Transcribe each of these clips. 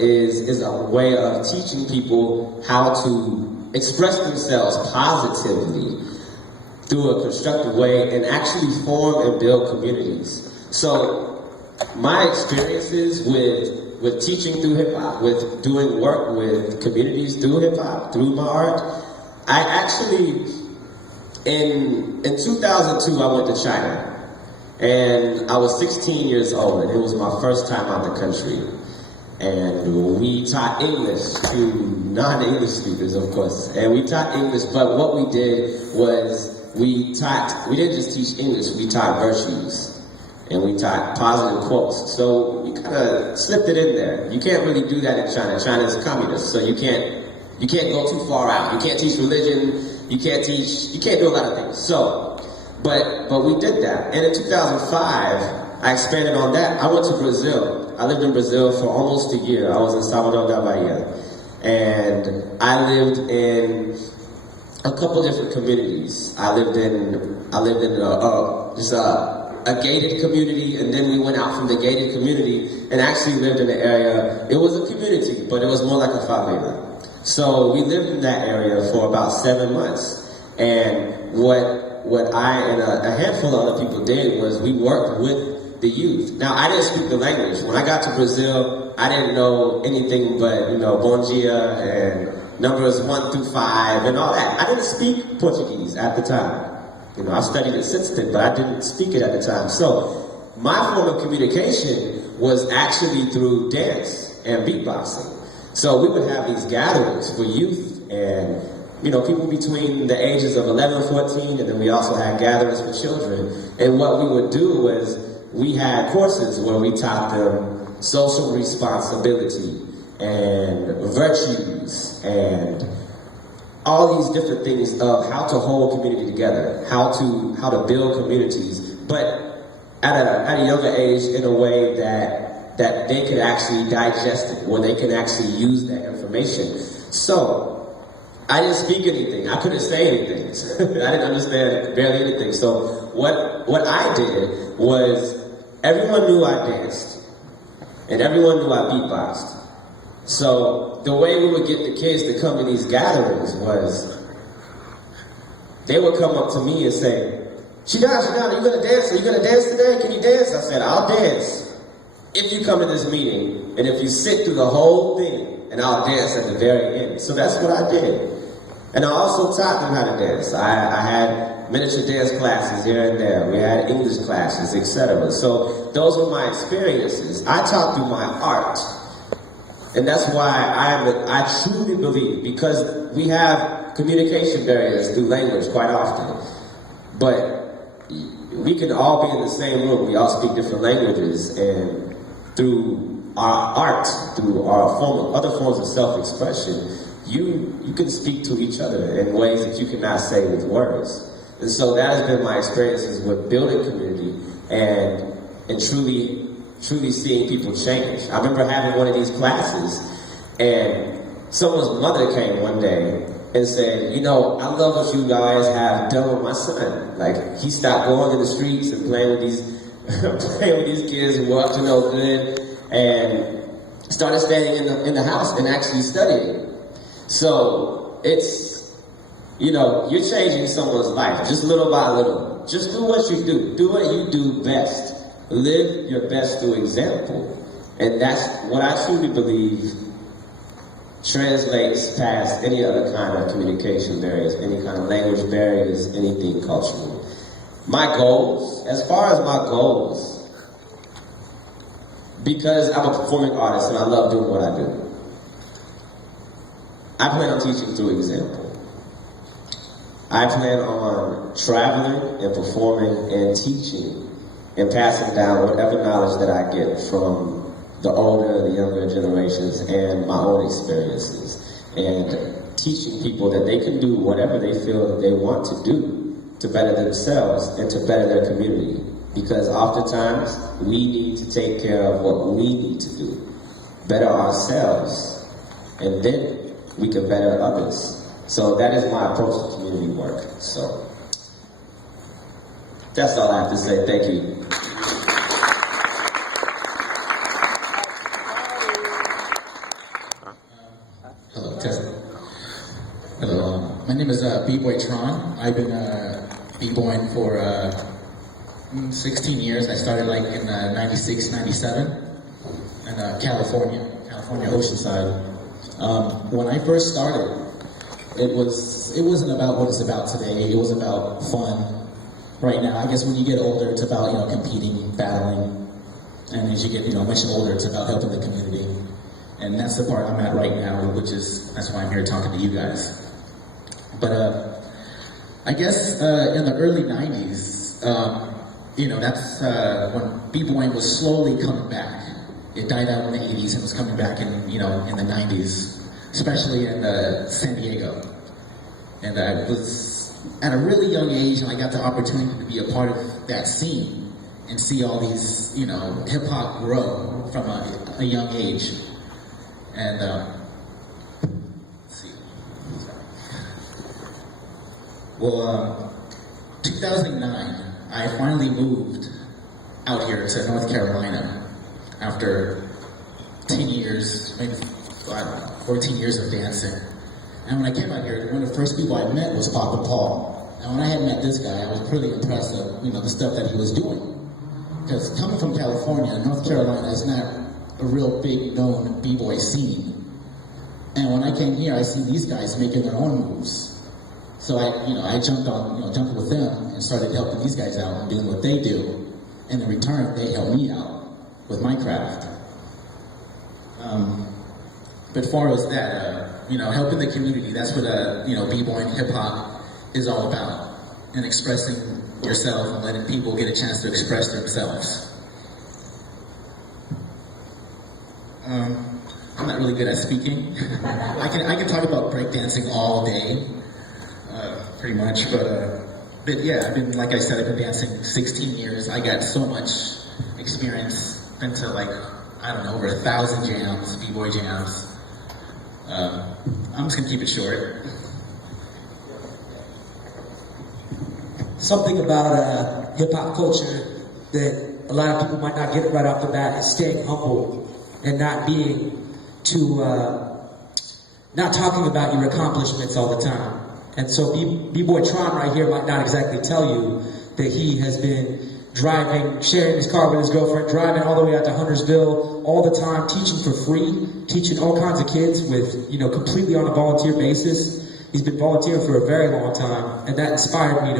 is a way of teaching people how to express themselves positively through a constructive way and actually form and build communities. So my experiences with teaching through hip hop, with doing work with communities through hip hop, through my art, I actually, in 2002, I went to China. And I was 16 years old, and it was my first time out of the country. And we taught English to non-English speakers, of course. And we taught English, but what we did was we didn't just teach English, we taught virtues. And we taught positive quotes. So we kind of slipped it in there. You can't really do that in China. China is communist, so you can't go too far out. You can't teach religion, you can't do a lot of things. But we did that. And in 2005, I expanded on that. I went to Brazil. I lived in Brazil for almost a year. I was in Salvador da Bahia. And I lived in a couple different communities. I lived in a gated community, and then we went out from the gated community and actually lived in an area. It was a community, but it was more like a favela. So we lived in that area for about 7 months. And what I and a handful of other people did was we worked with the youth. Now, I didn't speak the language. When I got to Brazil, I didn't know anything but, bon dia and numbers 1 through 5 and all that. I didn't speak Portuguese at the time. I've studied it since then, but I didn't speak it at the time. So my form of communication was actually through dance and beatboxing. So we would have these gatherings for youth and people between the ages of 11 and 14, and then we also had gatherings for children. And what we would do was we had courses where we taught them social responsibility and virtues and all these different things of how to hold community together, how to build communities, but at a younger age in a way that they could actually digest it, where they can actually use that information. So I didn't speak anything. I couldn't say anything. I didn't understand barely anything. So what I did was everyone knew I danced and everyone knew I beatboxed. So the way we would get the kids to come to these gatherings was they would come up to me and say, Shidon, are you going to dance? Are you going to dance today? Can you dance? I said, I'll dance if you come to this meeting and if you sit through the whole thing, and I'll dance at the very end. So that's what I did. And I also taught them how to dance. I had miniature dance classes here and there. We had English classes, etc. So those were my experiences. I taught through my art. And that's why I truly believe, because we have communication barriers through language quite often, but we can all be in the same room. We all speak different languages, and through our art, through our other forms of self-expression, you can speak to each other in ways that you cannot say with words. And so that has been my experiences with building community and truly seeing people change. I remember having one of these classes, and someone's mother came one day and said, I love what you guys have done with my son. Like, he stopped going in the streets and playing with these kids who were up to no good, and started staying in the house and actually studying. So it's, you're changing someone's life just little by little. Just do what you do. Do what you do best. Live your best through example. And that's what I truly believe translates past any other kind of communication barriers, any kind of language barriers, anything cultural. My goals, as far as my goals, because I'm a performing artist and I love doing what I do, I plan on teaching through example. I plan on traveling and performing and teaching and passing down whatever knowledge that I get from the older, the younger generations and my own experiences, and teaching people that they can do whatever they feel that they want to do to better themselves and to better their community. Because oftentimes we need to take care of what we need to do, better ourselves, and then we can better others. So that is my approach to community work. So that's all I have to say. Thank you. My name is B-Boy Tron. I've been B-boying for 16 years. I started like in 96, 97 in California, Oceanside. When I first started, it wasn't about what it's about today. It was about fun. Right now, I guess when you get older, it's about, competing, battling. And as you get, much older, it's about helping the community. And that's the part I'm at right now, that's why I'm here talking to you guys. But I guess in the early 90s, that's when b-boying was slowly coming back. It died out in the 80s and was coming back in the 90s, especially in San Diego. And I was at a really young age, and I got the opportunity to be a part of that scene and see all these, hip-hop grow from a young age. And, let's see. Well, 2009, I finally moved out here to North Carolina after 10 years, maybe, 14 years of dancing. And when I came out here, one of the first people I met was Papa Paul. And when I had met this guy, I was pretty impressed with, the stuff that he was doing. Because coming from California, North Carolina is not a real big known b-boy scene. And when I came here, I see these guys making their own moves. So I jumped with them and started helping these guys out and doing what they do. And in return, they helped me out with my craft. But as far as that, helping the community, that's what, b-boying, hip-hop is all about. And expressing yourself and letting people get a chance to express themselves. I'm not really good at speaking. I can talk about breakdancing all day, pretty much, but yeah, like I said, I've been dancing 16 years. I got so much experience, been to over 1,000 jams, b-boy jams. I'm just gonna keep it short. Something about hip-hop culture that a lot of people might not get right off the bat is staying humble and not being too, not talking about your accomplishments all the time. And so B-Boy Tron right here might not exactly tell you that he has been driving, sharing his car with his girlfriend, driving all the way out to Huntersville all the time, teaching for free, teaching all kinds of kids with, completely on a volunteer basis. He's been volunteering for a very long time, and that inspired me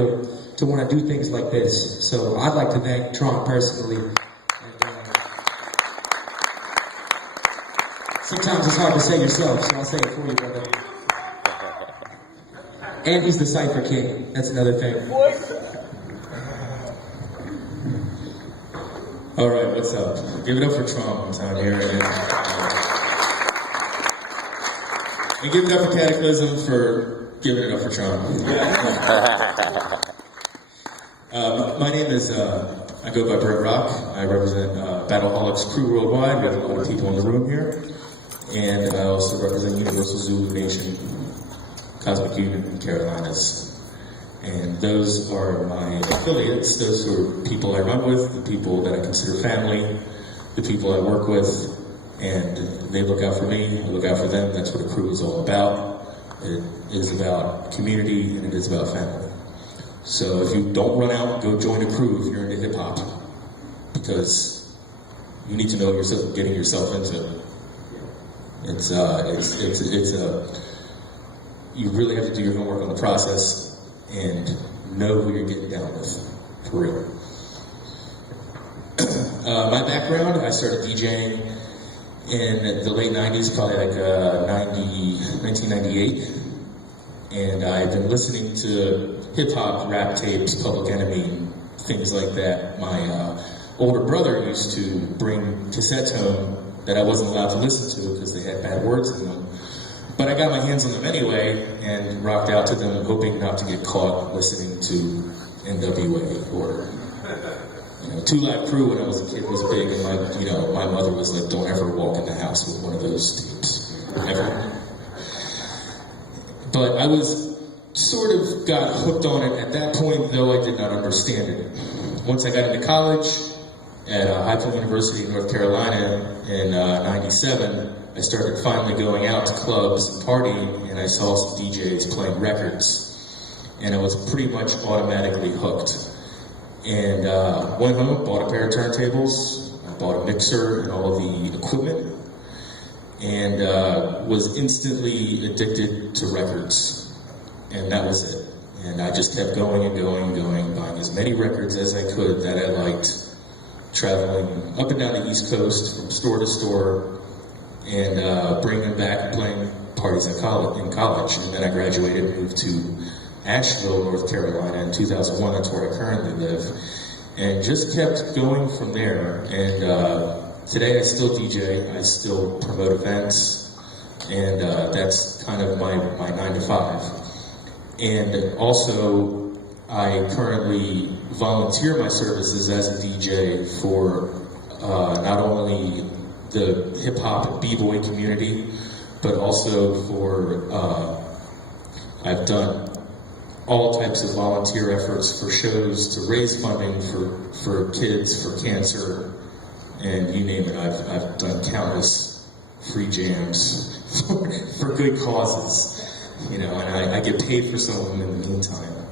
to want to do things like this. So I'd like to thank Tron personally. And, sometimes it's hard to say yourself, so I'll say it for you, brother. And he's the Cypher King. That's another thing. All right, what's up? Give it up for Tron one time here. And give it up for Cataclysm for giving it up for Tron. My name is, I go by Brett Rock. I represent Battleholics Crew Worldwide. We have a lot of people in the room here. And I also represent Universal Zulu Nation, Cosmic Union in Carolinas. And those are my affiliates. Those are people I run with, the people that I consider family, the people I work with, and they look out for me, I look out for them. That's what a crew is all about. It is about community, and it is about family. So if you don't run out, go join a crew if you're into hip-hop, because you need to know what you're getting yourself into. You really have to do your homework on the process and know who you're getting down with, for real. My background, I started DJing in the late 90s, probably like 1998. And I've been listening to hip-hop, rap tapes, Public Enemy, things like that. My older brother used to bring cassettes home that I wasn't allowed to listen to because they had bad words in them. But I got my hands on them anyway and rocked out to them, hoping not to get caught listening to NWA or, Two Live Crew when I was a kid was big, and my mother was like, "Don't ever walk in the house with one of those tapes, ever." But I was sort of got hooked on it at that point, though I did not understand it. Once I got into college, at High Point University in North Carolina in '97, I started finally going out to clubs and partying, and I saw some DJs playing records, and I was pretty much automatically hooked. And went home, bought a pair of turntables, I bought a mixer and all of the equipment, and was instantly addicted to records, and that was it. And I just kept going and going and going, buying as many records as I could that I liked, traveling up and down the East Coast from store to store, and bringing them back and playing parties in college. And then I graduated and moved to Asheville, North Carolina in 2001. That's where I currently live. And just kept going from there. And today I still DJ, I still promote events, and that's kind of my 9 to 5. And also, I currently volunteer my services as a DJ for not only the hip-hop and b-boy community, but also for, I've done all types of volunteer efforts for shows to raise funding for kids, for cancer, and you name it. I've done countless free jams for good causes. You know, and I get paid for some of them in the meantime.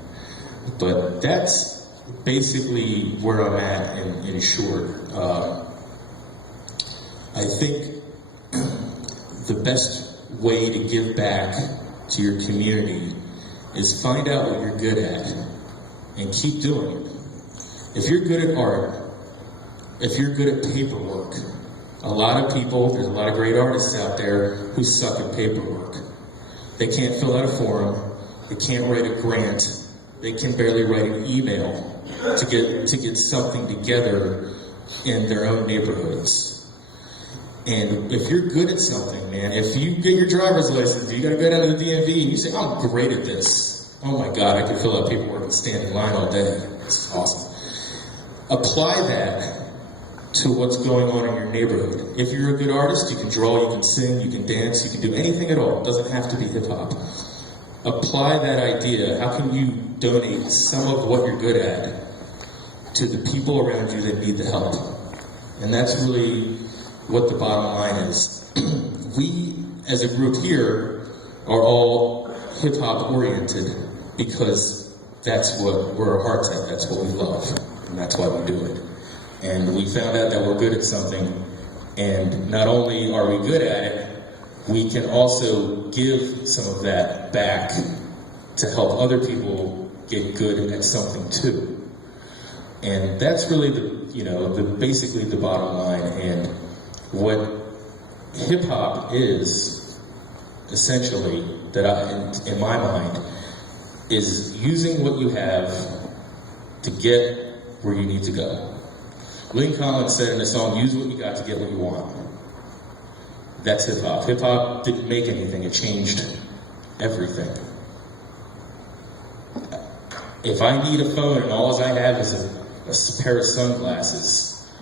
But that's basically where I'm at in short. I think the best way to give back to your community is find out what you're good at and keep doing it. If you're good at art, if you're good at paperwork, a lot of people, there's a lot of great artists out there who suck at paperwork. They can't fill out a form, they can't write a grant, they can barely write an email to get something together in their own neighborhoods. And if you're good at something, man, if you get your driver's license, you gotta go down to the DMV and you say, I'm great at this. Oh my God, I can fill out paperwork and stand in line all day. This is awesome. Apply that to what's going on in your neighborhood. If you're a good artist, you can draw, you can sing, you can dance, you can do anything at all. It doesn't have to be hip-hop. Apply that idea. How can you donate some of what you're good at to the people around you that need the help? And that's really what the bottom line is. We, as a group here, are all hip-hop oriented because that's what where our heart's at, that's what we love, and that's why we do it. And we found out that we're good at something, and not only are we good at it, we can also give some of that back to help other people get good at something too. And that's really basically the bottom line. And what hip hop is essentially, in my mind, is using what you have to get where you need to go. Lynn Collins said in the song, use what you got to get what you want. That's hip-hop. Hip-hop didn't make anything, it changed everything. If I need a phone and all I have is a pair of sunglasses,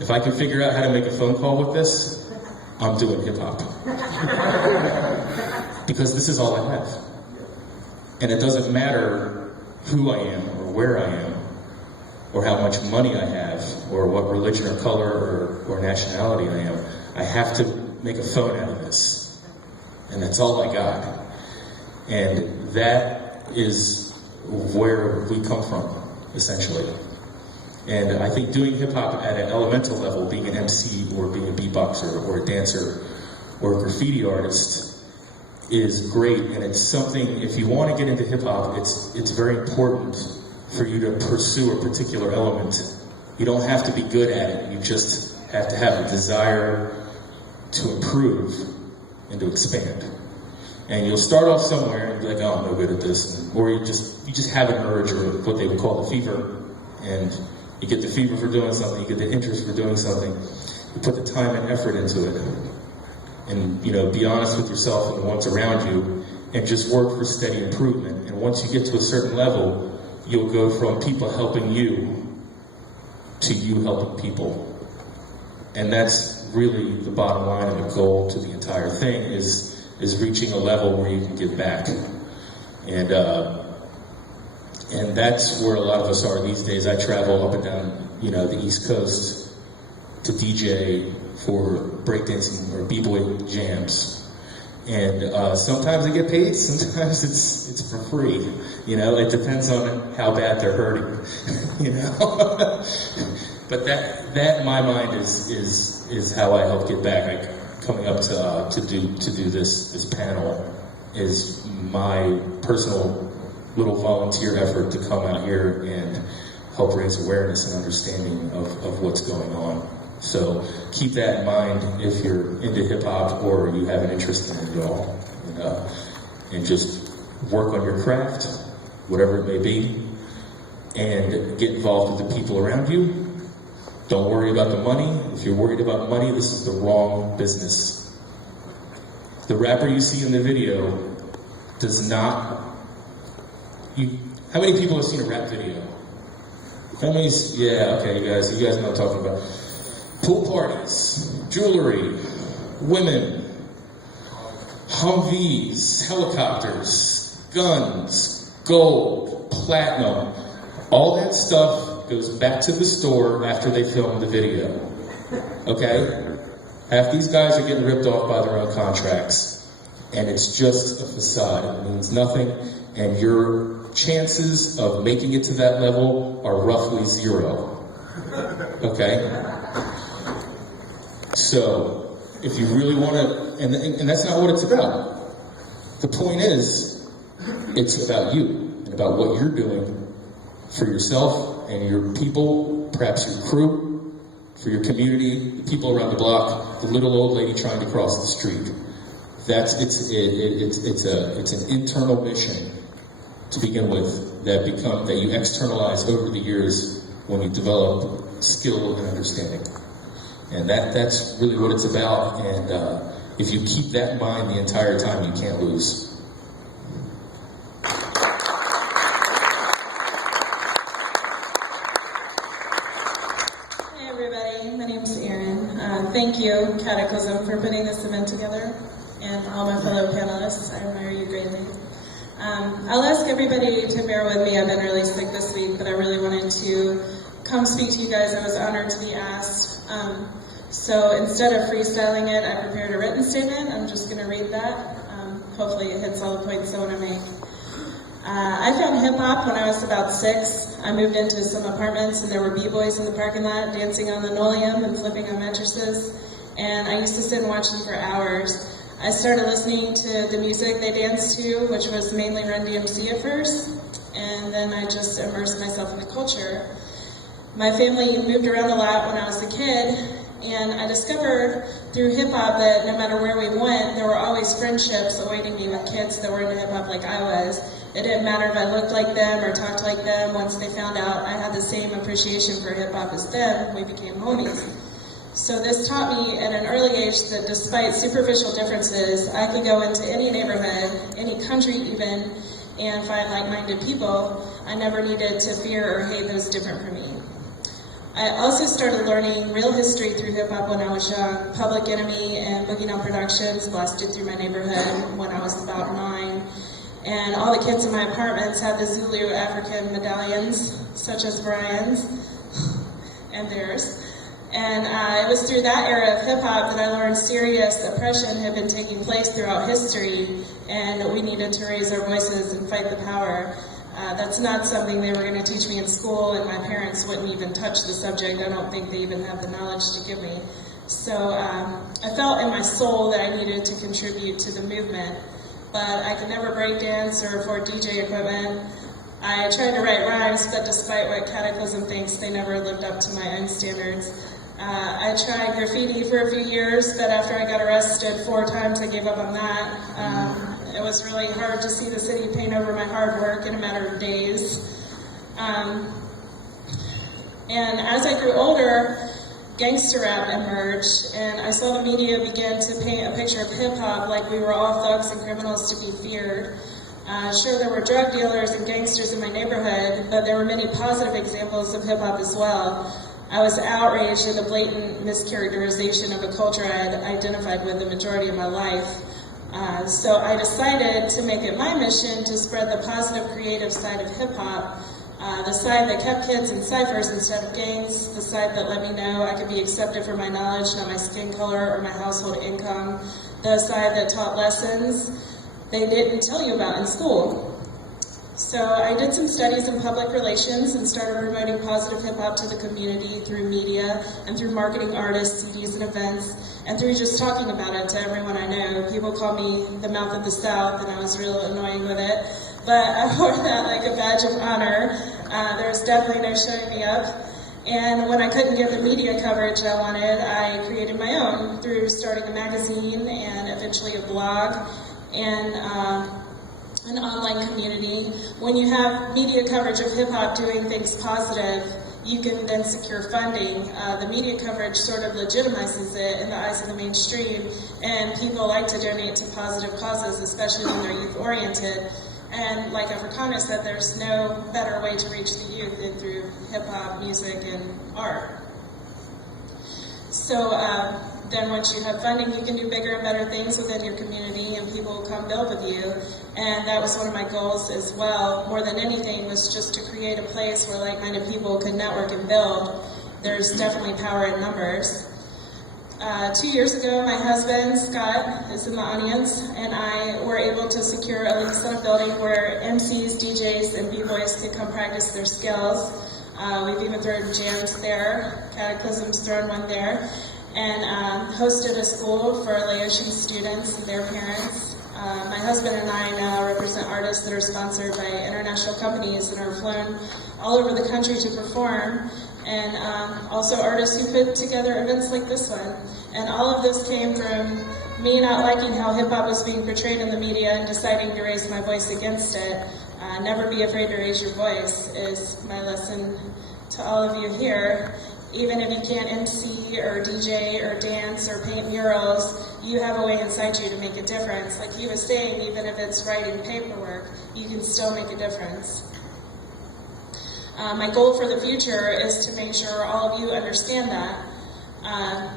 if I can figure out how to make a phone call with this, I'm doing hip-hop. Because this is all I have. And it doesn't matter who I am or where I am, or how much money I have, or what religion or color or nationality I am. I have to make a phone out of this. And that's all I got. And that is where we come from, essentially. And I think doing hip-hop at an elemental level, being an MC or being a beatboxer or a dancer or a graffiti artist is great. And it's something, if you want to get into hip-hop, it's very important for you to pursue a particular element. You don't have to be good at it. You just have to have a desire to improve and to expand. And you'll start off somewhere and be like, oh, I'm no good at this. Or you just have an urge, or what they would call the fever. And you get the fever for doing something, you get the interest for doing something. You put the time and effort into it. And, be honest with yourself and the ones around you, and just work for steady improvement. And once you get to a certain level, you'll go from people helping you to you helping people. And that's really the bottom line and the goal to the entire thing is reaching a level where you can give back. And that's where a lot of us are these days. I travel up and down, the East Coast, to DJ for breakdancing or b-boy jams. And sometimes they get paid, sometimes it's for free. You know, it depends on how bad they're hurting. You know, but that in my mind is how I help get back. Coming up to do this panel is my personal little volunteer effort to come out here and help raise awareness and understanding of what's going on. So keep that in mind if you're into hip hop or you have an interest in it at all, and just work on your craft, whatever it may be, and get involved with the people around you. Don't worry about the money. If you're worried about money, this is the wrong business. The rapper you see in the video does not. How many people have seen a rap video? How many? Yeah, okay, you guys know what I'm talking about. Pool parties, jewelry, women, Humvees, helicopters, guns, gold, platinum, all that stuff goes back to the store after they film the video. Okay? Half these guys are getting ripped off by their own contracts, and it's just a facade. It means nothing, and your chances of making it to that level are roughly 0. Okay? So, if you really want to, and that's not what it's about. The point is, it's about you, and about what you're doing for yourself and your people, perhaps your crew, for your community, the people around the block, the little old lady trying to cross the street. It's an internal mission to begin with that you externalize over the years when you develop skill and understanding. And that's really what it's about, and if you keep that in mind the entire time, you can't lose. Hey everybody, my name is Erin. Thank you, Cataclysm, for putting this event together, and all my fellow panelists. I admire you greatly. I'll ask everybody to bear with me. I've been really sick this week, but I really wanted to come speak to you guys. I was honored to be asked. So instead of freestyling it, I prepared a written statement. I'm just going to read that. Hopefully it hits all the points I want to make. I found hip-hop when I was about 6. I moved into some apartments and there were b-boys in the parking lot dancing on linoleum and flipping on mattresses. And I used to sit and watch them for hours. I started listening to the music they danced to, which was mainly Run DMC at first. And then I just immersed myself in the culture. My family moved around a lot when I was a kid. And I discovered through hip-hop that no matter where we went, there were always friendships awaiting me with kids that were into hip-hop like I was. It didn't matter if I looked like them or talked like them. Once they found out I had the same appreciation for hip-hop as them, we became homies. So this taught me at an early age that despite superficial differences, I could go into any neighborhood, any country even, and find like-minded people. I never needed to fear or hate those different from me. I also started learning real history through hip-hop when I was young. Public Enemy and Boogie Down Productions blasted through my neighborhood when I was about 9. And all the kids in my apartments had the Zulu African medallions, such as Brian's and theirs. And it was through that era of hip-hop that I learned serious oppression had been taking place throughout history, and we needed to raise our voices and fight the power. That's not something they were going to teach me in school, and my parents wouldn't even touch the subject. I don't think they even have the knowledge to give me. So I felt in my soul that I needed to contribute to the movement, but I could never break dance or afford DJ equipment. I tried to write rhymes, but despite what Cataclysm thinks, they never lived up to my own standards. I tried graffiti for a few years, but after I got arrested 4 times, I gave up on that. It was really hard to see the city paint over my hard work in a matter of days. And as I grew older, gangster rap emerged, and I saw the media begin to paint a picture of hip-hop like we were all thugs and criminals to be feared. Sure, there were drug dealers and gangsters in my neighborhood, but there were many positive examples of hip-hop as well. I was outraged at the blatant mischaracterization of a culture I had identified with the majority of my life. So I decided to make it my mission to spread the positive creative side of hip-hop The side that kept kids in ciphers instead of gangs, the side that let me know I could be accepted for my knowledge, not my skin color or my household income, the side that taught lessons they didn't tell you about in school. So I did some studies in public relations and started promoting positive hip-hop to the community through media and through marketing artists, CDs, and events, and through just talking about it to everyone I know. People call me the mouth of the South, and I was real annoying with it, but I wore that like a badge of honor. There was definitely no showing me up. And when I couldn't get the media coverage I wanted, I created my own through starting a magazine and eventually a blog and an online community. When you have media coverage of hip-hop doing things positive, you can then secure funding. The media coverage sort of legitimizes it in the eyes of the mainstream, and people like to donate to positive causes, especially when they're youth-oriented. And like Africana said, there's no better way to reach the youth than through hip-hop, music, and art. So then once you have funding, you can do bigger and better things within your community, and people will come build with you. And that was one of my goals as well, more than anything, was just to create a place where like-minded people could network and build. There's definitely power in numbers. 2 years ago, my husband, Scott, is in the audience, and I were able to secure a lease on a building where MCs, DJs, and B-boys could come practice their skills. We've even thrown jams there, Cataclysm's thrown one there, and hosted a school for Laotian students and their parents. My husband and I now represent artists that are sponsored by international companies and are flown all over the country to perform, and also artists who put together events like this one. And all of this came from me not liking how hip-hop was being portrayed in the media and deciding to raise my voice against it. Never be afraid to raise your voice is my lesson to all of you here. Even if you can't MC or DJ or dance or paint murals, you have a way inside you to make a difference. Like he was saying, even if it's writing paperwork, you can still make a difference. My goal for the future is to make sure all of you understand that.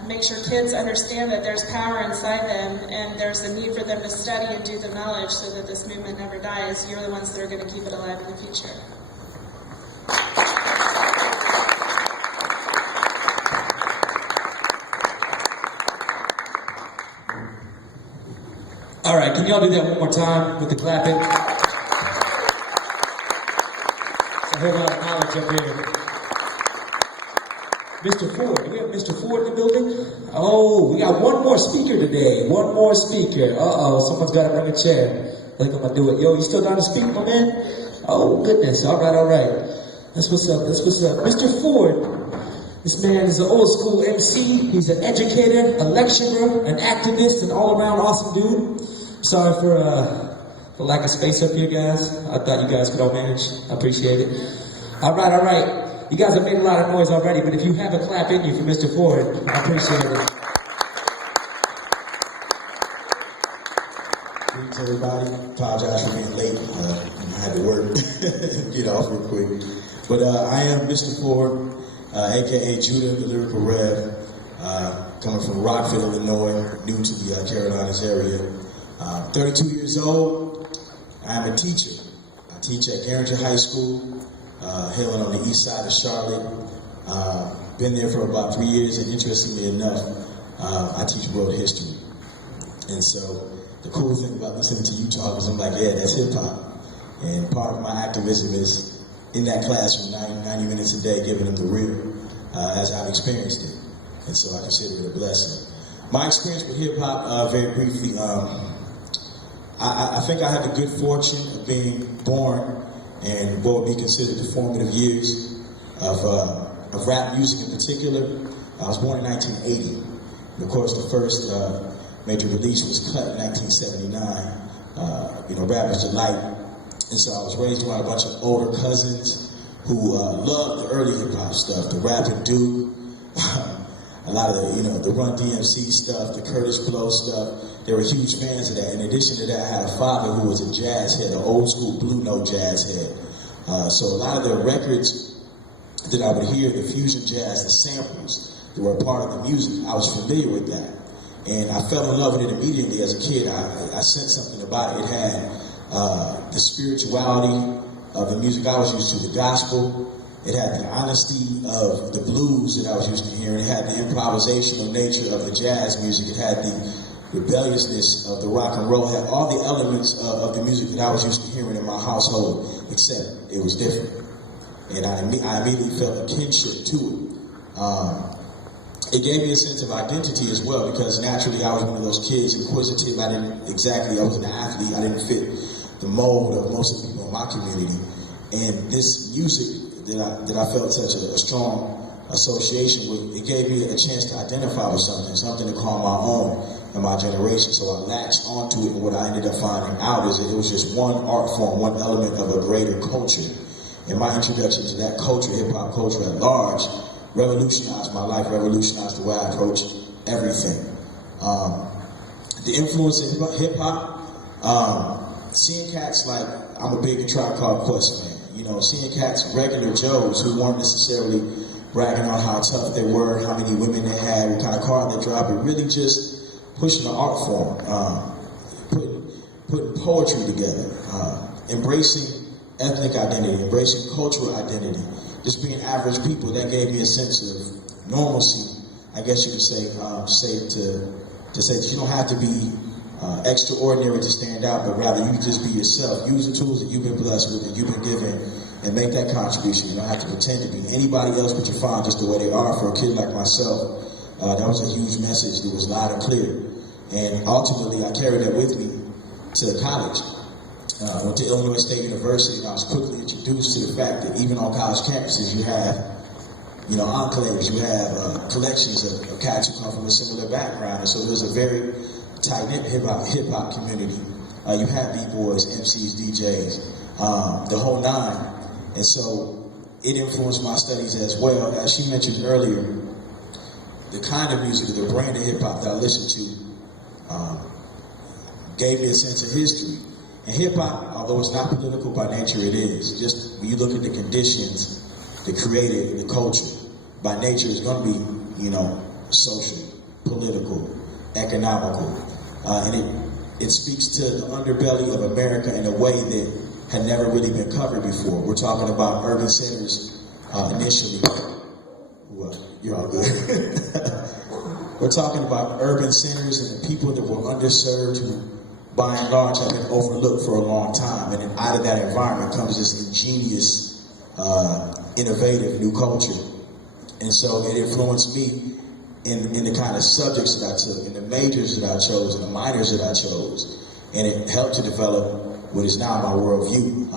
Make sure kids understand that there's power inside them and there's a need for them to study and do the knowledge so that this movement never dies. You're the ones that are going to keep it alive in the future. All right, can y'all do that one more time with the clapping? So a whole lot of knowledge up here. Mr. Ford, do we have Mr. Ford in the building? Oh, we got one more speaker today. One more speaker. Someone's got to bring a chair. I think I'm gonna do it. Yo, you still down to speak, my man? Oh, goodness. All right. That's what's up. Mr. Ford, this man is an old school MC. He's an educator, a lecturer, an activist, an all-around awesome dude. Sorry for lack of space up here, guys. I thought you guys could all manage. I appreciate it. All right. You guys have made a lot of noise already, but if you have a clap in you for Mr. Ford, I appreciate it. Greetings, everybody. Apologize for being late. I had to work, get off real quick. But I am Mr. Ford, a.k.a. Judah, the Lyrical Rev, coming from Rockville, Illinois, new to the Carolinas area. 32 years old. I'm a teacher. I teach at Garinger High School, hailing on the east side of Charlotte. Been there for about 3 years, and interestingly enough, I teach world history. And so the cool thing about listening to you talk is I'm like, yeah, that's hip-hop. And part of my activism is in that classroom, 90 minutes a day, giving them the real, as I've experienced it. And so I consider it a blessing. My experience with hip-hop, very briefly, I think I had the good fortune of being born in what would be considered the formative years of rap music in particular. I was born in 1980. And of course, the first major release was Cut in 1979. Rapper's Delight. And so I was raised by a bunch of older cousins who loved the early hip-hop stuff, the Rap and Duke, a lot of the Run DMC stuff, the Curtis Blow stuff. They were huge fans of that. In addition to that, I had a father who was a jazz head, an old school blue note jazz head. So a lot of the records that I would hear, the fusion jazz, the samples that were a part of the music, I was familiar with that. And I fell in love with it immediately as a kid. I sensed something about it. It had the spirituality, of the music I was used to, the gospel. It had the honesty of the blues that I was used to hearing. It had the improvisational nature of the jazz music. It had the rebelliousness of the rock and roll. It had all the elements of the music that I was used to hearing in my household, except it was different. And I immediately felt a kinship to it. It gave me a sense of identity as well, because naturally I was one of those kids, inquisitive. I was an athlete. I didn't fit the mold of most of the people in my community. And this music that I felt such a strong association with, it gave me a chance to identify with something to call my own in my generation. So I latched onto it, and what I ended up finding out is that it was just one art form, one element of a greater culture. And my introduction to that culture, hip-hop culture at large, revolutionized my life, revolutionized the way I approached everything. The influence in hip-hop, seeing cats like, I'm a big Tribe Called Quest fan. You know, seeing cats, regular Joes who weren't necessarily bragging on how tough they were, how many women they had, what kind of car they drive, but really just pushing the art form, putting poetry together, embracing ethnic identity, embracing cultural identity, just being average people. That gave me a sense of normalcy, I guess you could say, to say that you don't have to be extraordinary to stand out, but rather you just be yourself. Use the tools that you've been blessed with, that you've been given, and make that contribution. You don't have to pretend to be anybody else but you're fine just the way they are. For a kid like myself, that was a huge message that was loud and clear. And ultimately, I carried that with me to college. I went to Illinois State University, and I was quickly introduced to the fact that even on college campuses, you have, you know, enclaves, you have collections of cats who come from a similar background. And so there's a very tight-knit hip-hop community. You have B-boys, MCs, DJs, the whole nine. And so it influenced my studies as well. As she mentioned earlier, the kind of music, the brand of hip-hop that I listened to gave me a sense of history. And hip-hop, although it's not political by nature, it is. Just when you look at the conditions that created the culture, by nature it's going to be, you know, social, political, economical. And it speaks to the underbelly of America in a way that had never really been covered before. We're talking about urban centers initially. Well, you're all good. We're talking about urban centers and the people that were underserved, who by and large have been overlooked for a long time. And then out of that environment comes this ingenious, innovative new culture. And so it influenced me in the kind of subjects that I took, in the majors that I chose, and the minors that I chose. And it helped to develop what is now my worldview.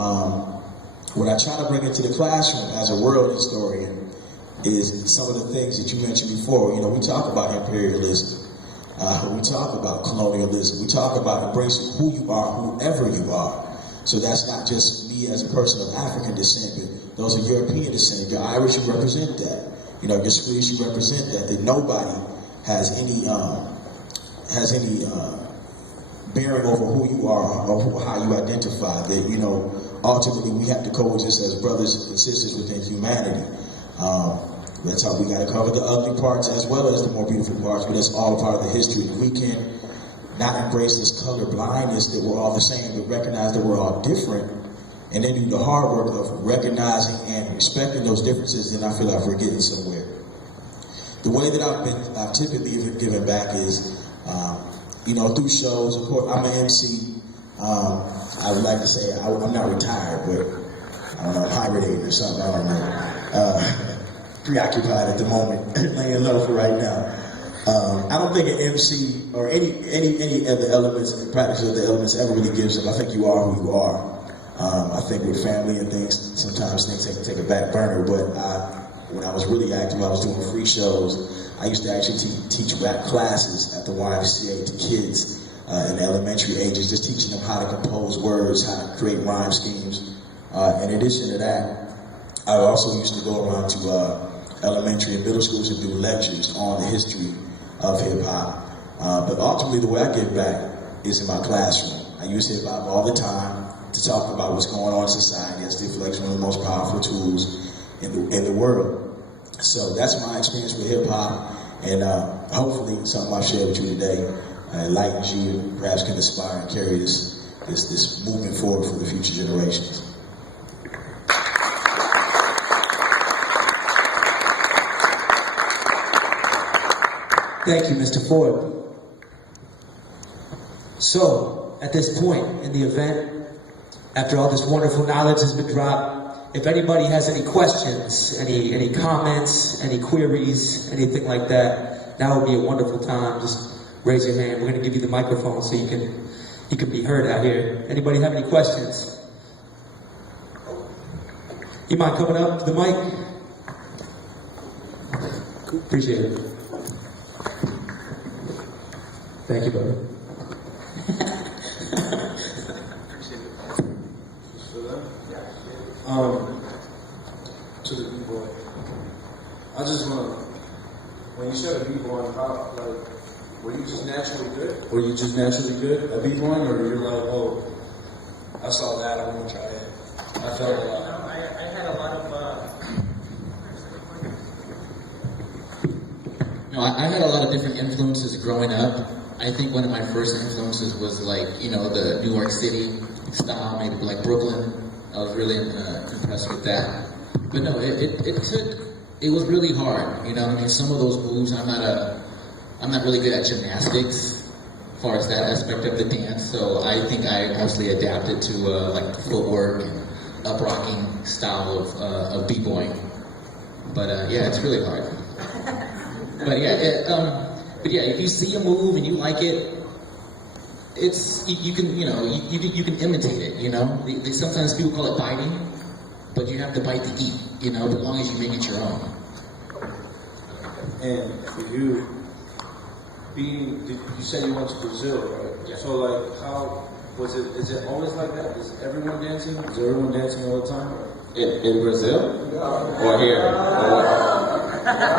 What I try to bring into the classroom as a world historian is some of the things that you mentioned before. You know, we talk about imperialism. We talk about colonialism. We talk about embracing who you are, whoever you are. So that's not just me as a person of African descent, but those of European descent. If you're Irish, you represent that. You know, if you're Swedish, you represent that. That nobody has any bearing over who you are or how you identify. That, you know, ultimately we have to coexist as brothers and sisters within humanity. That's how we got to cover the ugly parts as well as the more beautiful parts, but that's all a part of the history. If we can not embrace this color blindness that we're all the same, but recognize that we're all different, and then do the hard work of recognizing and respecting those differences, then I feel like we're getting somewhere. The way that I've typically given back is, you know, through shows. Of course, I'm an MC. I would like to say I'm not retired, but I don't know, hibernating or something. I don't know. Preoccupied at the moment, laying low for right now. I don't think an MC or any of the elements and practices of the elements ever really gives up. I think you are who you are. I think with family and things, sometimes things take a back burner, but when I was really active, I was doing free shows. I used to actually teach rap classes at the YMCA to kids in elementary ages, just teaching them how to compose words, how to create rhyme schemes. In addition to that, I also used to go around to elementary and middle schools and do lectures on the history of hip-hop. But ultimately, the way I give back is in my classroom. I use hip-hop all the time to talk about what's going on in society. As deflection, one of the most powerful tools in the world. So that's my experience with hip-hop, and hopefully something I've shared with you today enlightens you and perhaps can inspire and carry this movement forward for the future generations. Thank you, Mr. Ford. So, at this point in the event, after all this wonderful knowledge has been dropped, if anybody has any questions, any comments, any queries, anything like that, now would be a wonderful time. Just raise your hand. We're going to give you the microphone so you can be heard out here. Anybody have any questions? You mind coming up to the mic? Appreciate it. Thank you, brother. To the B-boy. I just want to, when you said a B-boy, how, like, were you just naturally good? Were you just naturally good at B-boying, or were you like, oh, I saw that, I want to try it? I felt a lot. I had a lot of, I had a lot of different influences growing up. I think one of my first influences was like, the New York City style, maybe like Brooklyn. I was really impressed with that. But no, it was really hard, some of those moves, I'm not really good at gymnastics as far as that aspect of the dance, so I think I mostly adapted to like footwork and up-rocking style of b-boying. But yeah, it's really hard. But yeah, if you see a move and you like it, you can imitate it. Sometimes people call it biting, but you have to bite to eat, as long as you make it your own. And for you, you said you went to Brazil, right? Yeah. So like, how was it? Is it always like that? Is everyone dancing? Is everyone dancing all the time? In Brazil? Or here?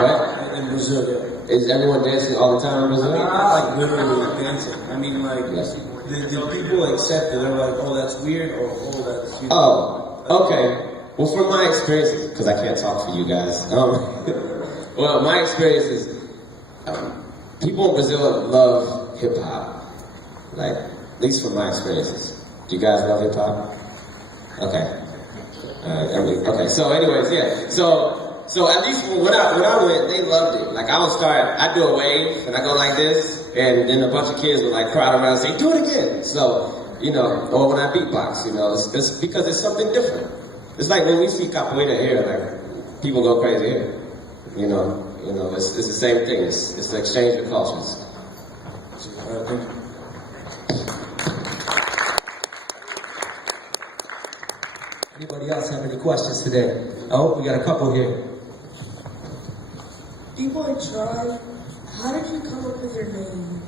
What? In Brazil, yeah. Is everyone dancing all the time in Brazil? Not like literally dancing. I mean, like, Yes. do people accept it? They're like, oh, that's weird, or oh, that's. Oh, okay. Well, from my experiences, because I can't talk for you guys. Well, my experience is people in Brazil love hip hop. Like, at least from my experiences. Do you guys love hip hop? Okay. Okay. So, anyways, yeah. So at least when I went, they loved it. Like I'd do a wave and I go like this, and then a bunch of kids would like crowd around and say, "Do it again." So or when I beatbox, it's because it's something different. It's like when we see capoeira here, like people go crazy here. It's the same thing. It's the exchange of cultures. Anybody else have any questions today? Oh, we got a couple here. B-Boy Tron, how did you come up with your name?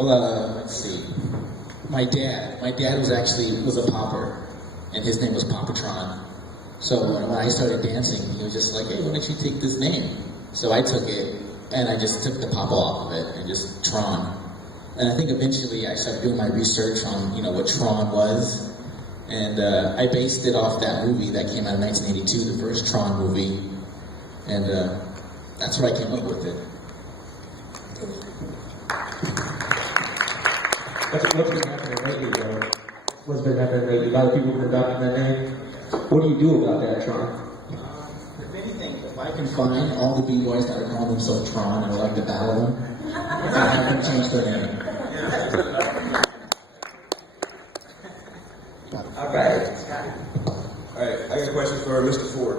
Let's see. My dad was a popper, and his name was Papatron. So when I started dancing, he was just like, "Hey, why don't you take this name?" So I took it, and I just took the papa off of it, and just Tron. And I think eventually I started doing my research on, what Tron was. And I based it off that movie that came out in 1982, the first Tron movie. And that's where I came up with it. What's been happening lately, bro? What's been happening lately? A lot of people have been adopting that name. What do you do about that, Tron? If anything, if I can find all the B-boys that are calling themselves Tron and would like to battle them, I have them change their name. Alright, I got a question for Mr. Ford.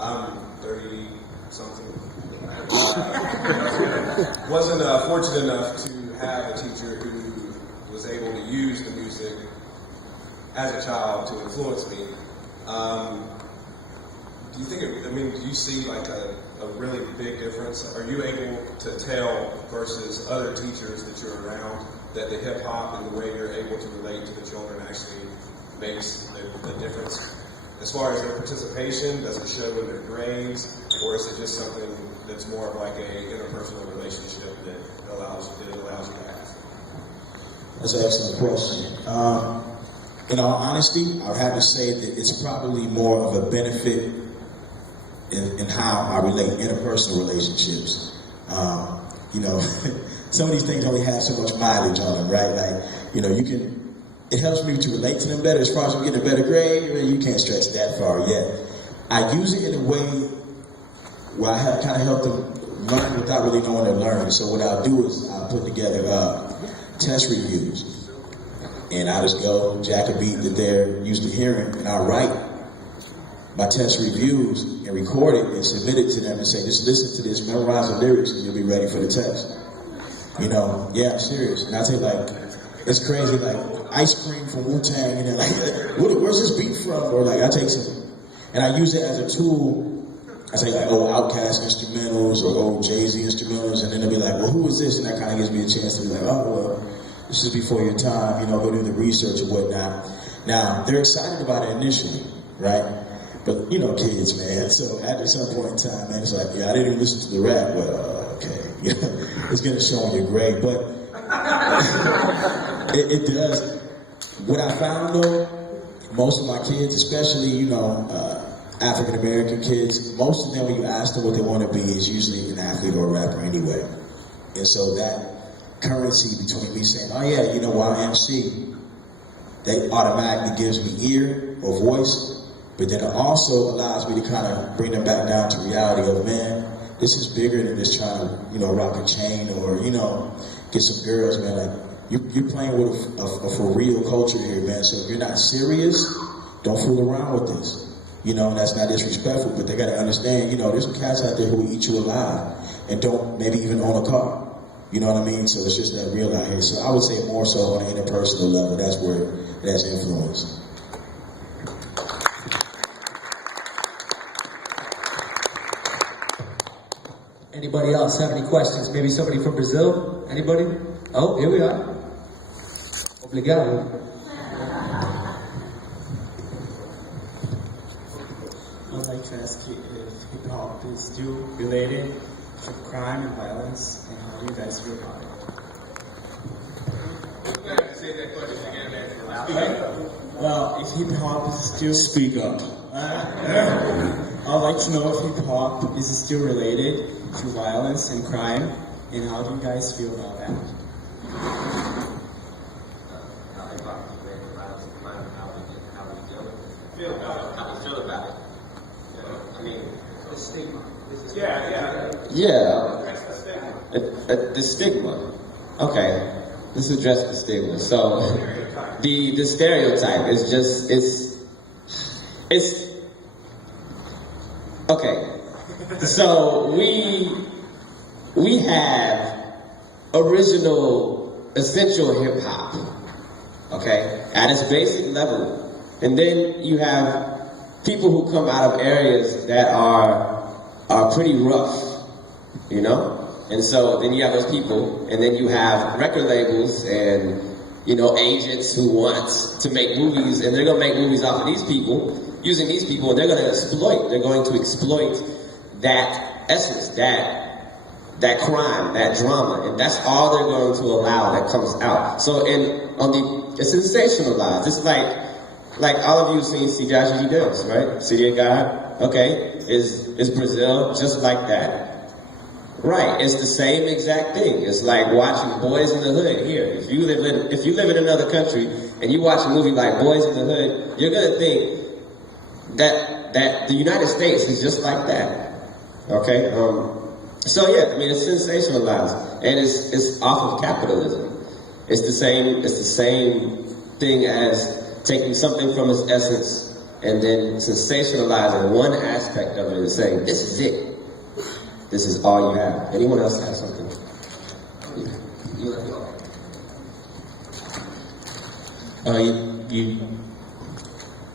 I'm 30-something. Wasn't fortunate enough to have a teacher who was able to use the music as a child to influence me. Do you think, do you see like a really big difference? Are you able to tell versus other teachers that you're around that the hip hop and the way you're able to relate to the children actually makes the difference? As far as their participation, does it show in their grades, or is it just something that's more of like a interpersonal relationship that allows you to have? That's an excellent question. In all honesty, I would have to say that it's probably more of a benefit in how I relate interpersonal relationships. Some of these things only have so much mileage on them, right? Like, it helps me to relate to them better. As far as I'm getting a better grade, you can't stretch that far yet. I use it in a way well, I kind of helped them learn without really knowing they're learning. So what I'll do is I'll put together test reviews. And I'll just go, jack a beat that they're used to hearing, and I'll write my test reviews and record it and submit it to them and say, just listen to this, memorize the lyrics, and you'll be ready for the test. You know, yeah, I'm serious. And I say, like, it's crazy, like, Ice Cream from Wu-Tang, and they're like, where's this beat from? Or like, I take some, and I use it as a tool. I say, like, old Outkast instrumentals or old Jay-Z instrumentals, and then they'll be like, well, who is this? And that kind of gives me a chance to be like, oh, well, this is before your time, you know, go do the research or whatnot. Now, they're excited about it initially, right? But, you know, kids, man. So at some point in time, man, it's like, yeah, I didn't even listen to the rap. Well, okay. You know, it's going to show on your grade. But it does. What I found, though, most of my kids, especially, you know, African-American kids, most of them, when you ask them what they want to be, is usually an athlete or a rapper anyway. And so that currency between me saying, oh, yeah, you know, while MC, that automatically gives me ear or voice. But then it also allows me to kind of bring them back down to reality of, man, this is bigger than just trying to, you know, rock a chain or, you know, get some girls, man. Like, you're playing with a for real culture here, man. So if you're not serious, don't fool around with this. You know, that's not disrespectful, but they got to understand, you know, there's some cats out there who will eat you alive and don't maybe even own a car. You know what I mean? So it's just that real out here. So I would say more so on an interpersonal level, that's where it has influence. Anybody else have any questions? Maybe somebody from Brazil? Anybody? Oh, here we are. Obrigado. I'd like to ask you if hip hop is still related to crime and violence, and how do you guys feel about it? Well, if hip hop is still Speak up. I'd like to know if hip hop is still related to violence and crime, and how do you guys feel about that? Yeah. The stigma. Okay. Let's address the stigma. So, the stereotype is just, it's, okay. So, we have original, essential hip hop. Okay? At its basic level. And then you have people who come out of areas that are pretty rough. You know? And so then you have those people, and then you have record labels and, you know, agents who want to make movies, and they're going to make movies off of these people, using these people, and they're going to exploit that essence, that crime, that drama, and that's all they're going to allow that comes out. So it's sensationalized. It's like all of you have seen CGI Dance, right? City of God, okay? Is Brazil just like that? Right, it's the same exact thing. It's like watching Boys in the Hood here. If you live in another country and you watch a movie like Boys in the Hood, you're gonna think that the United States is just like that. Okay? So yeah, I mean it's sensationalized. And it's off of capitalism. It's the same thing as taking something from its essence and then sensationalizing one aspect of it and saying, this is it. This is all you have. Anyone else have something?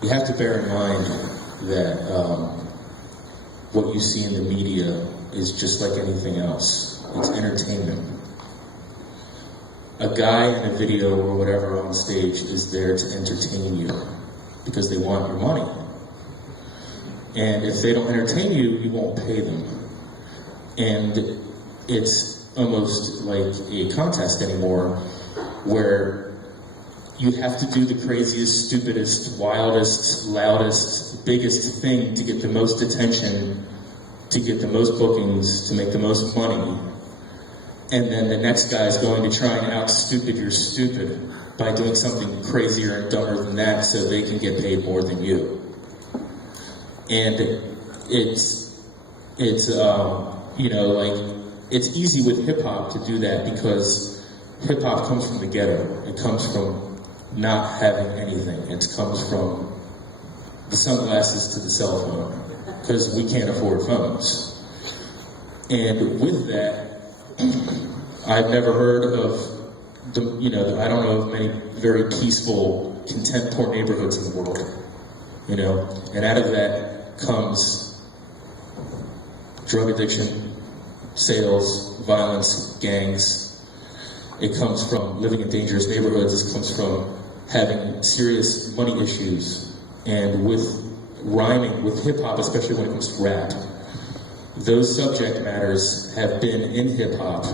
You have to bear in mind that what you see in the media is just like anything else. It's entertainment. A guy in a video or whatever on stage is there to entertain you because they want your money. And if they don't entertain you, you won't pay them. And it's almost like a contest anymore where you have to do the craziest, stupidest, wildest, loudest, biggest thing to get the most attention, to get the most bookings, to make the most money. And then the next guy is going to try and out-stupid your stupid by doing something crazier and dumber than that so they can get paid more than you. And it's it's easy with hip hop to do that because hip hop comes from the ghetto. It comes from not having anything. It comes from the sunglasses to the cell phone because we can't afford phones. And with that, I've never heard of I don't know of many very peaceful, content, poor neighborhoods in the world. And out of that comes drug addiction, sales, violence, gangs. It comes from living in dangerous neighborhoods. It comes from having serious money issues. And with rhyming, with hip hop, especially when it comes to rap, those subject matters have been in hip hop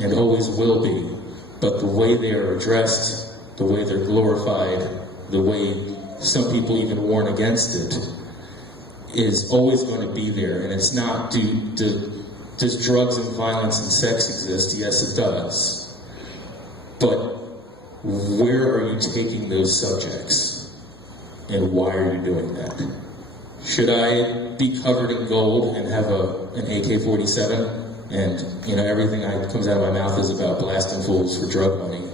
and always will be. But the way they are addressed, the way they're glorified, the way some people even warn against it, is always going to be there. And it's not, does drugs and violence and sex exist? Yes, it does. But where are you taking those subjects? And why are you doing that? Should I be covered in gold and have an AK-47? And, everything that comes out of my mouth is about blasting fools for drug money.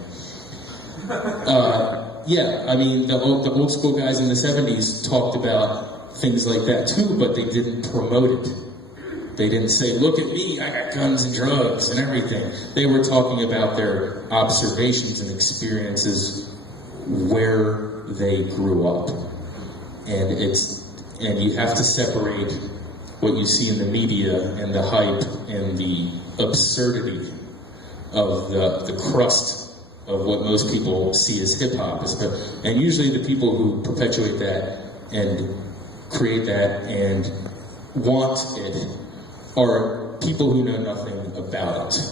The old school guys in the 70s talked about things like that too, but they didn't promote it. They didn't say, look at me, I got guns and drugs and everything. They were talking about their observations and experiences where they grew up. And you have to separate what you see in the media and the hype and the absurdity of the crust of what most people see as hip-hop. And usually the people who perpetuate that and create that and want it are people who know nothing about it.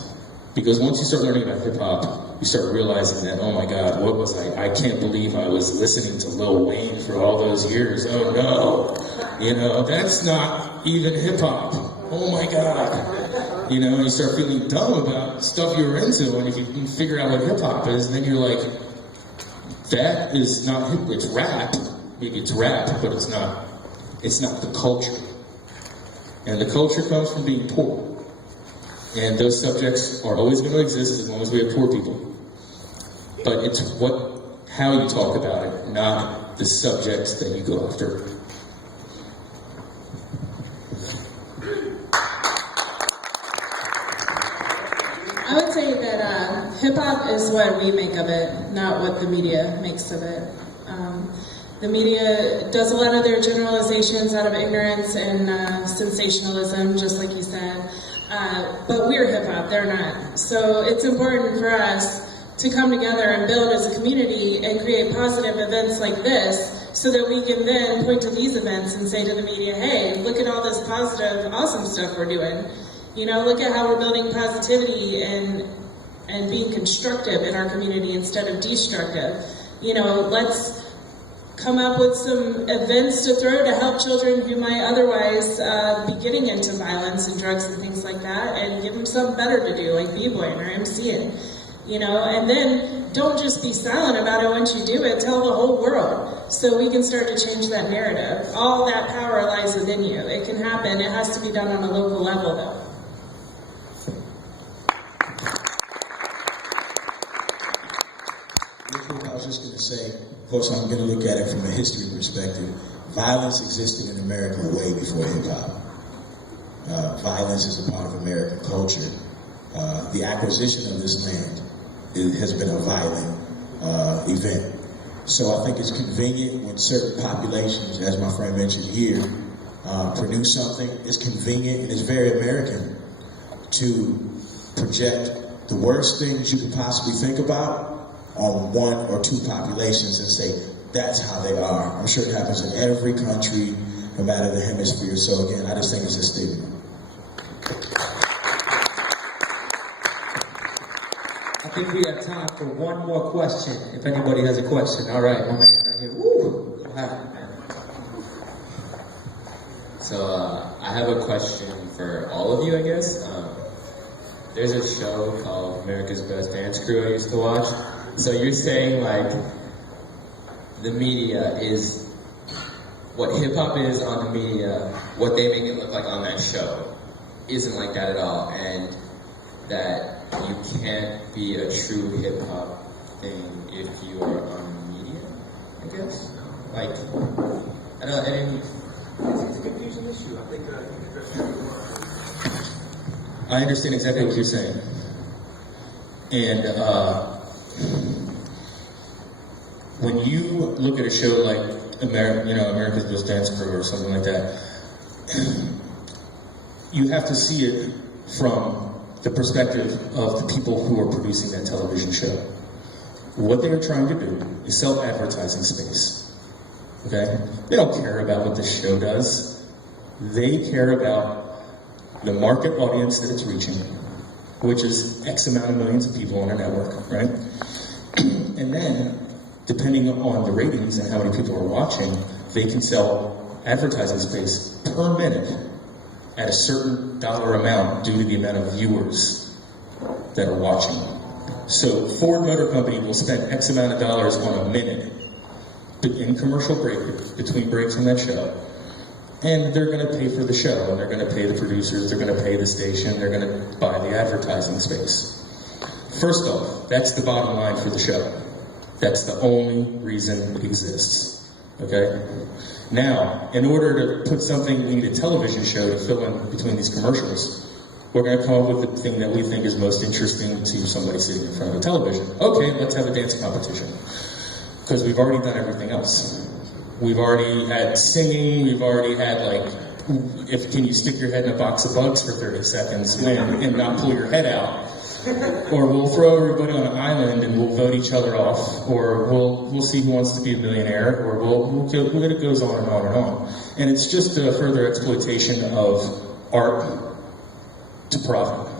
Because once you start learning about hip-hop, you start realizing that, oh my God, what was I can't believe I was listening to Lil Wayne for all those years. Oh no, that's not even hip-hop. Oh my God. You start feeling dumb about stuff you were into, and if you can figure out what hip-hop is, then you're like, that is not hip, it's rap. Maybe it's rap, but it's not the culture. And the culture comes from being poor. And those subjects are always going to exist as long as we have poor people. But it's how you talk about it, not the subjects that you go after. I would say that hip-hop is what we make of it, not what the media makes of it. The media does a lot of their generalizations out of ignorance and sensationalism, just like you said. But we're hip-hop, they're not. So it's important for us to come together and build as a community and create positive events like this so that we can then point to these events and say to the media, hey, look at all this positive, awesome stuff we're doing. Look at how we're building positivity and being constructive in our community instead of destructive. Let's come up with some events to throw to help children who might otherwise be getting into violence and drugs and things like that, and give them something better to do, like b-boying or MCing. And then don't just be silent about it once you do it, tell the whole world, so we can start to change that narrative. All that power lies within you. It can happen. It has to be done on a local level, though. I was just going to say, of course, I'm going to look at it from a history perspective. Violence existed in America way before hip-hop. Violence is a part of American culture. The acquisition of this land has been a violent event. So I think it's convenient when certain populations, as my friend mentioned here, produce something. It's convenient and it's very American to project the worst things you could possibly think about on one or two populations and say, that's how they are. I'm sure it happens in every country, no matter the hemisphere. So again, I just think it's a stigma. I think we have time for one more question, if anybody has a question. All right, my man right here. Woo! Go ahead. So I have a question for all of you, I guess. There's a show called America's Best Dance Crew I used to watch. So you're saying, like, the media is what hip-hop is on the media, what they make it look like on that show. isn't like that at all, and that you can't be a true hip hop thing if you are on media, I guess. Like, I didn't. It's a confusion issue. I think you can address that. I understand exactly what you're saying. And when you look at a show like America's Best Dance Crew or something like that, you have to see it from the perspective of the people who are producing that television show. What they're trying to do is sell advertising space. Okay? They don't care about what the show does. They care about the market audience that it's reaching, which is X amount of millions of people on a network, right? And then, depending on the ratings and how many people are watching, they can sell advertising space per minute at a certain dollar amount due to the amount of viewers that are watching. So Ford Motor Company will spend X amount of dollars on a minute in commercial break, between breaks in that show. And they're going to pay for the show, and they're going to pay the producers, they're going to pay the station, they're going to buy the advertising space. First off, that's the bottom line for the show. That's the only reason it exists. Okay? Now, in order to put something, we need a television show to fill in between these commercials. We're going to come up with the thing that we think is most interesting to somebody sitting in front of a television. Okay, let's have a dance competition. Because we've already done everything else. We've already had singing, we've already had can you stick your head in a box of bugs for 30 seconds and not pull your head out? Or we'll throw everybody on an island and we'll vote each other off, or we'll see who wants to be a millionaire, or it goes on and on and on. And it's just a further exploitation of art to profit.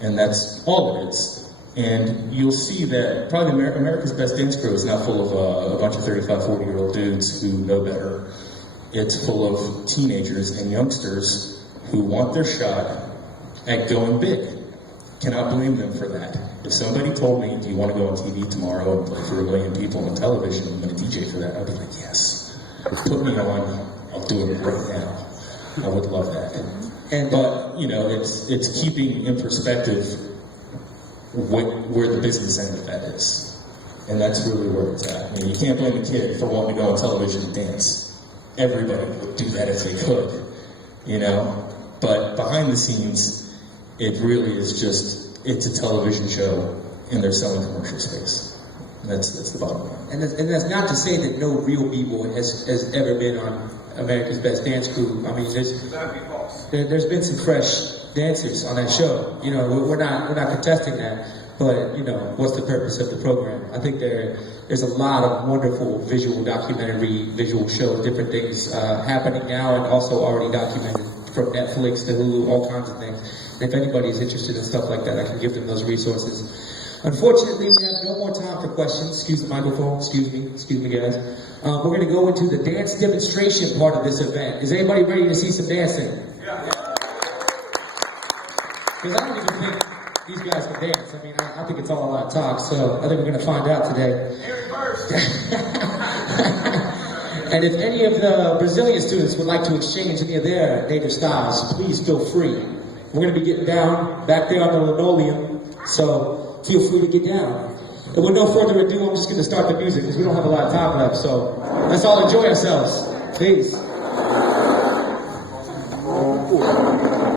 And that's all it is. And you'll see that probably America's Best Dance Crew is not full of a bunch of 35, 40-year-old dudes who know better. It's full of teenagers and youngsters who want their shot at going big. Cannot blame them for that. If somebody told me, do you want to go on TV tomorrow and play for 1 million people on television, I'm going to DJ for that, I'd be like, yes. Put me on, I'll do it right now. I would love that. But, it's keeping in perspective where the business end of that is. And that's really where it's at. I mean, you can't blame a kid for wanting to go on television and dance. Everybody would do that if they could, But behind the scenes, it really is it's a television show, and they're selling commercial space. That's the bottom line. And that's not to say that no real B-boy has ever been on America's Best Dance Crew. I mean, there's been some fresh dancers on that show. We're not contesting that, but what's the purpose of the program? I think there's a lot of wonderful visual shows, different things happening now, and also already documented from Netflix to Hulu, all kinds of things. And if anybody is interested in stuff like that, I can give them those resources. Unfortunately, we have no more time for questions. Excuse the microphone. Excuse me, guys. We're going to go into the dance demonstration part of this event. Is anybody ready to see some dancing? Yeah. Because I don't even think these guys can dance. I mean, I think it's all a lot of talk, so I think we're going to find out today. And if any of the Brazilian students would like to exchange any of their native styles, please feel free. We're going to be getting down back there on the linoleum, so feel free to get down. And with no further ado, I'm just going to start the music because we don't have a lot of time left, so let's all enjoy ourselves. Peace.